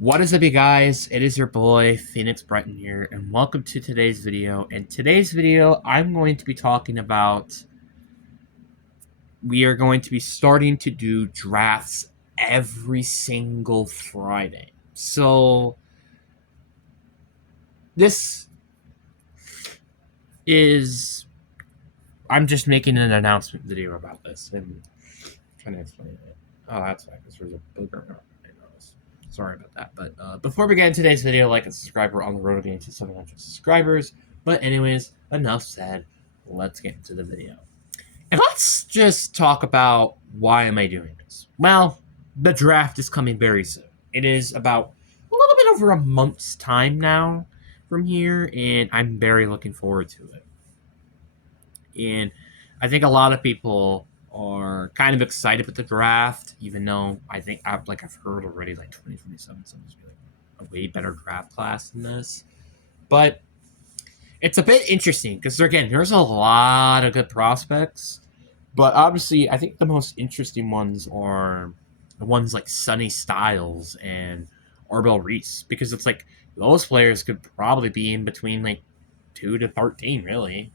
What is up, you guys? It is your boy, Phoenix Brighton here, and welcome to today's video. In today's video, I'm going to be talking about... We are going to be starting to do drafts every single Friday. So, this is... I'm just making an announcement video about this, and trying to explain it. Oh, that's right, because there's a booger around. Sorry about that. But before we get into today's video, like and subscribe. We're on the road getting to 700 subscribers. But anyways, enough said. Let's get into the video. And let's just talk about why am I doing this. Well, the draft is coming very soon. It is about a little bit over a month's time now from here, and I'm very looking forward to it. And I think a lot of people are kind of excited with the draft, even though I think I've heard already 2027 someone's be a way better draft class than this. But it's a bit interesting because again, there's a lot of good prospects, but obviously I think the most interesting ones are the ones like Sonny Styles and Arbel Reese, because it's like those players could probably be in between 2 to 13 really.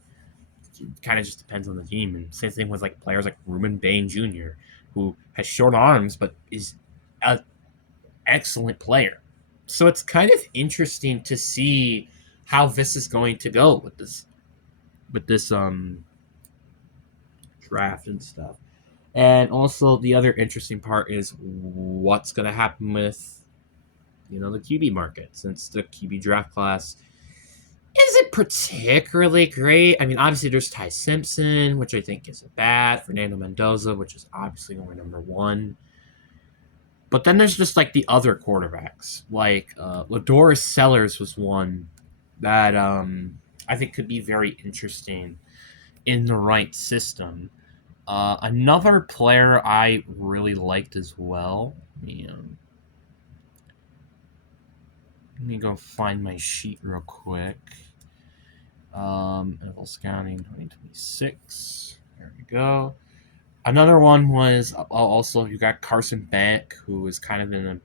It kind of just depends on the team. And same thing with players like Ruben Bain Jr., who has short arms but is an excellent player. So it's kind of interesting to see how this is going to go with this draft and stuff. And also the other interesting part is what's going to happen with the QB market, since the QB draft class isn't particularly great. I mean, obviously there's Ty Simpson, which I think is a bat. Fernando Mendoza, which is obviously going number one. But then there's just the other quarterbacks. Ladorus Sellers was one that I think could be very interesting in the right system. Another player I really liked as well. Let me go find my sheet real quick. NFL Scouting 2026. There we go. Another one was also you got Carson Beck, who was kind of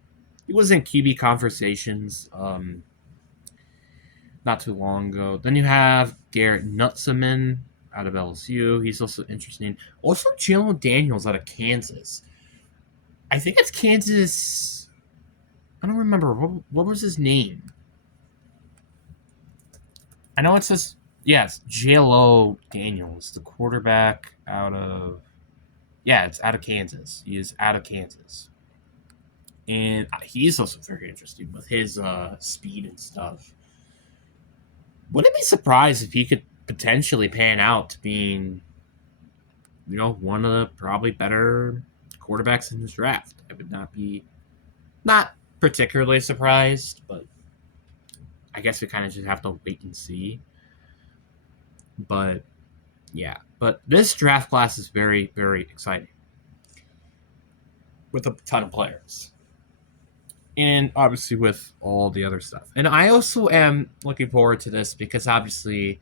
he was in QB conversations not too long ago. Then you have Garrett Nutzeman out of LSU. He's also interesting. Also, Jalen Daniels out of Kansas. I think it's Kansas. I don't remember. What was his name? I know it says, yes, J.Lo Daniels, the quarterback out of... Yeah, it's out of Kansas. He is out of Kansas. And he's also very interesting with his speed and stuff. Wouldn't be surprised if he could potentially pan out to being, one of the probably better quarterbacks in this draft. I would not particularly surprised, but I guess we kind of just have to wait and see. But yeah, but this draft class is very, very exciting with a ton of players. And obviously with all the other stuff. And I also am looking forward to this because obviously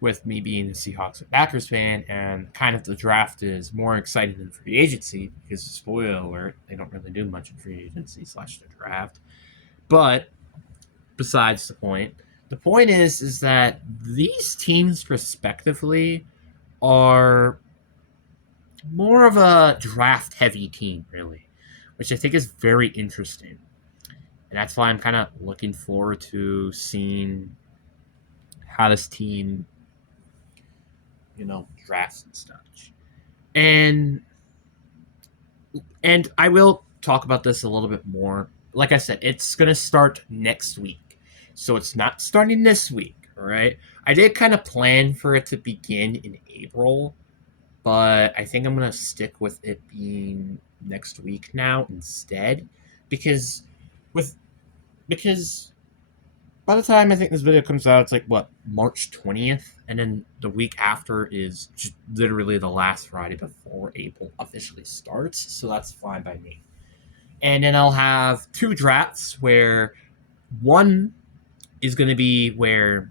with me being a Seahawks and Packers fan, and kind of the draft is more exciting than free agency because, spoiler alert, they don't really do much in free agency / the draft. But besides the point is that these teams respectively are more of a draft heavy team, really, which I think is very interesting. And that's why I'm kind of looking forward to seeing how this team, drafts and such. And I will talk about this a little bit more. Like I said, it's going to start next week. So it's not starting this week, all right? I did kind of plan for it to begin in April, but I think I'm going to stick with it being next week now instead, because by the time I think this video comes out, it's March 20th, and then the week after is just literally the last Friday before April officially starts, so that's fine by me. And then I'll have 2 drafts where one is going to be where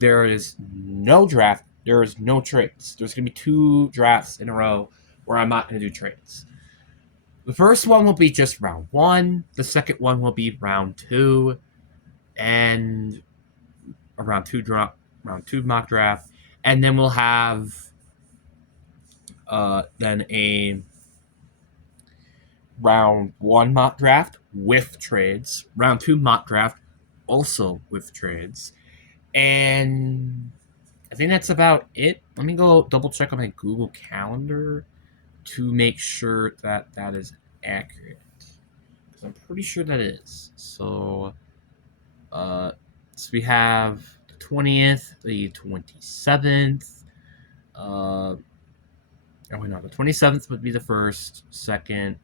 there is no draft, there is no trades. There's going to be 2 drafts in a row where I'm not going to do trades. The first one will be just round 1. The second one will be round 2, and a round 2 mock draft, and then we'll have then a round 1 mock draft with trades, round 2 mock draft also with trades, and I think that's about it. Let me go double check on my Google Calendar to make sure that that is accurate, because I'm pretty sure that is. So we have the 20th, the 27th. Oh wait, no, the 27th would be the first, second,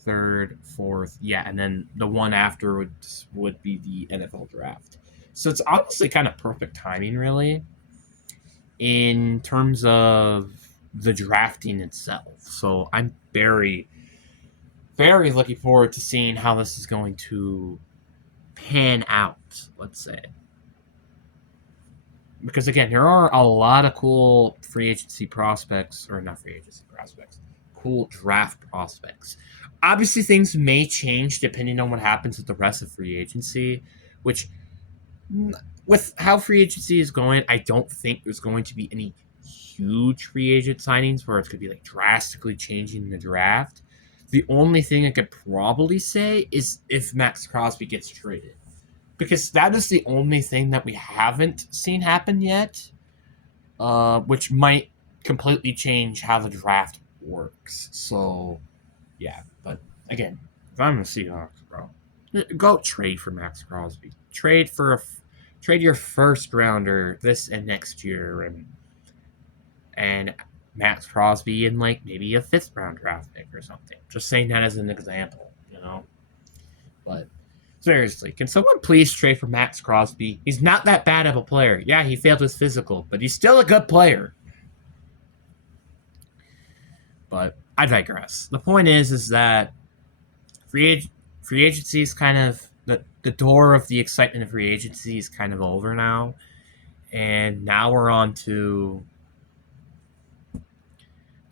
third, fourth, yeah, and then the one after would be the NFL draft. So it's honestly kind of perfect timing, really, in terms of the drafting itself. So I'm very, very looking forward to seeing how this is going to pan out, let's say. Because again, there are a lot of cool free agency prospects, or not free agency prospects, cool draft prospects. Obviously, things may change depending on what happens with the rest of free agency, which, with how free agency is going, I don't think there's going to be any huge free agent signings where it's going to be like drastically changing the draft. The only thing I could probably say is if Max Crosby gets traded, because that is the only thing that we haven't seen happen yet, which might completely change how the draft works. So, yeah, but again, if I'm a Seahawks, bro, go trade for Max Crosby. Trade your first rounder this and next year, and Max Crosby in like maybe a 5th round draft pick or something. Just saying that as an example, But seriously, can someone please trade for Max Crosby? He's not that bad of a player. Yeah, he failed his physical, but he's still a good player. But I digress. The point is that free agency is kind of the door of the excitement of free agency is kind of over now, and now we're on to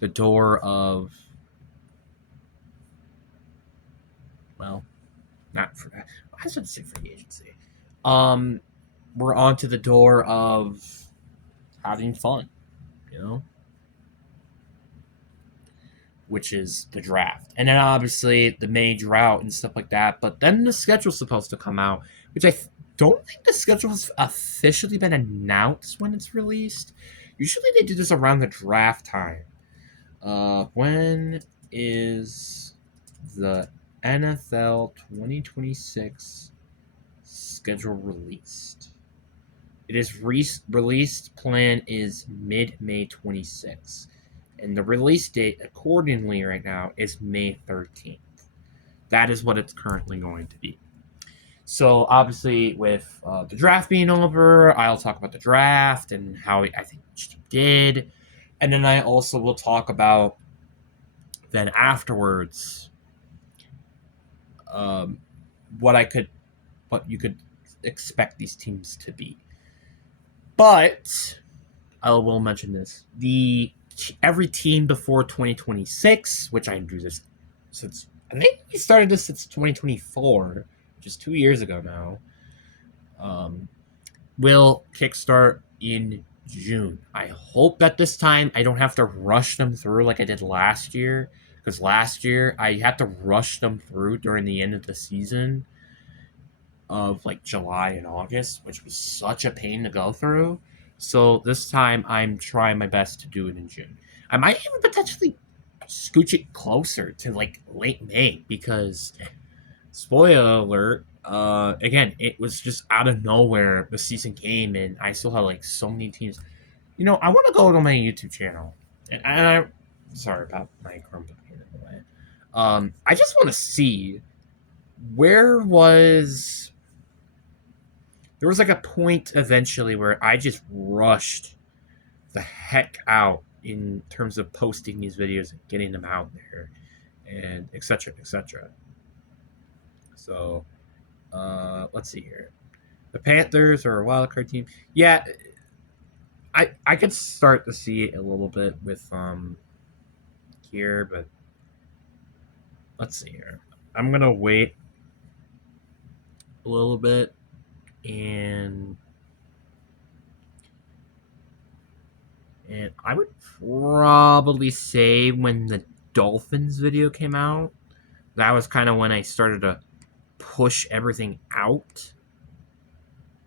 the door of, well, not for I should say free agency. We're on to the door of having fun, which is the draft. And then obviously the May drought and stuff like that. But then the schedule's supposed to come out, which I don't think the schedule has officially been announced when it's released. Usually they do this around the draft time. When is the NFL 2026 schedule released? It is released plan is mid-May 26th. And the release date, accordingly, right now is May 13th. That is what it's currently going to be. So, obviously, with the draft being over, I'll talk about the draft and how I think each team did. And then I also will talk about, then afterwards, what you could expect these teams to be. But I will mention this: every team before 2026, which I do this since, I think we started this since 2024, which is 2 years ago now, will kickstart in June. I hope that this time I don't have to rush them through like I did last year, because last year I had to rush them through during the end of the season of like July and August, which was such a pain to go through. So this time I'm trying my best to do it in June. I might even potentially scooch it closer to like late May, because spoiler alert, again, it was just out of nowhere the season came, and I still have like so many teams. I want to go to my YouTube channel, and I'm sorry about my Chromebook here in the way. I just want to see where was there was like a point eventually where I just rushed the heck out in terms of posting these videos and getting them out there, and etc. etc. So let's see here. The Panthers are a wild card team. Yeah, I could start to see it a little bit with here, but let's see here. I'm gonna wait a little bit, and I would probably say when the Dolphins video came out, that was kind of when I started to push everything out,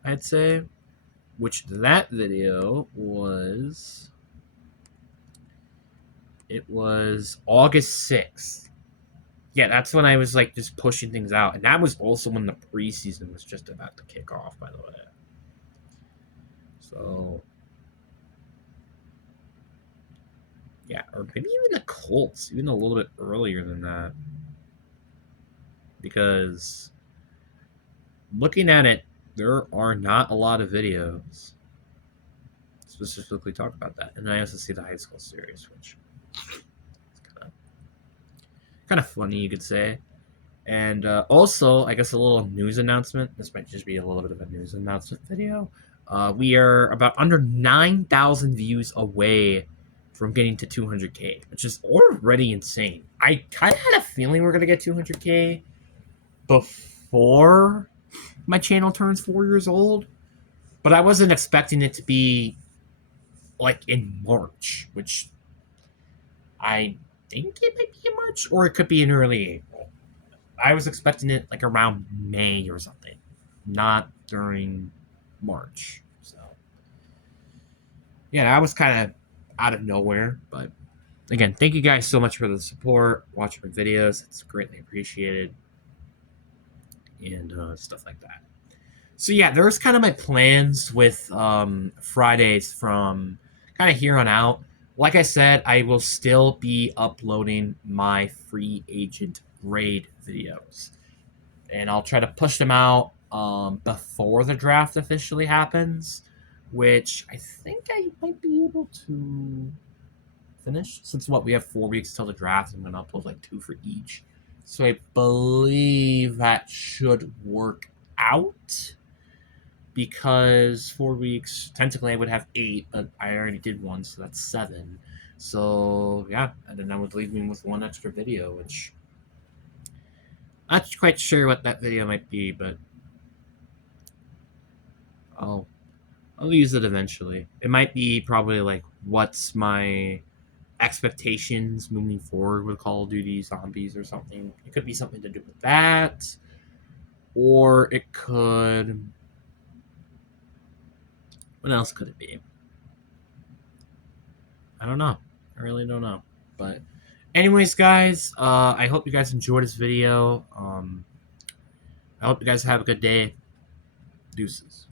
I'd say. Which that video was... It was August 6th. Yeah, that's when I was like just pushing things out. And that was also when the preseason was just about to kick off, by the way. So, yeah, or maybe even the Colts, even a little bit earlier than that. Because looking at it, there are not a lot of videos specifically talk about that. And I also see the high school series, which is kind of funny, you could say. And also, I guess a little news announcement. This might just be a little bit of a news announcement video. We are about under 9,000 views away from getting to 200K, which is already insane. I kind of had a feeling we're going to get 200K before my channel turns 4 years old, but I wasn't expecting it to be like in March, which I think it might be in March, or it could be in early April. I was expecting it like around May or something, not during March. So, yeah, that was kind of out of nowhere. But again, thank you guys so much for the support, watching my videos. It's greatly appreciated, and stuff like that. So yeah, there's kind of my plans with Fridays from kind of here on out. Like I said, I will still be uploading my free agent grade videos, and I'll try to push them out before the draft officially happens, which I think I might be able to finish. Since what, we have 4 weeks till the draft, I'm going to upload like 2 for each. So I believe that should work out, because 4 weeks, technically I would have 8, but I already did 1, so that's 7. So yeah, and then that would leave me with 1 extra video, which I'm not quite sure what that video might be, but I'll use it eventually. It might be probably like what's my expectations moving forward with Call of Duty Zombies or something. It could be something to do with that, or it could... What else could it be? I don't know. I really don't know. But anyways, guys, I hope you guys enjoyed this video. I hope you guys have a good day. Deuces.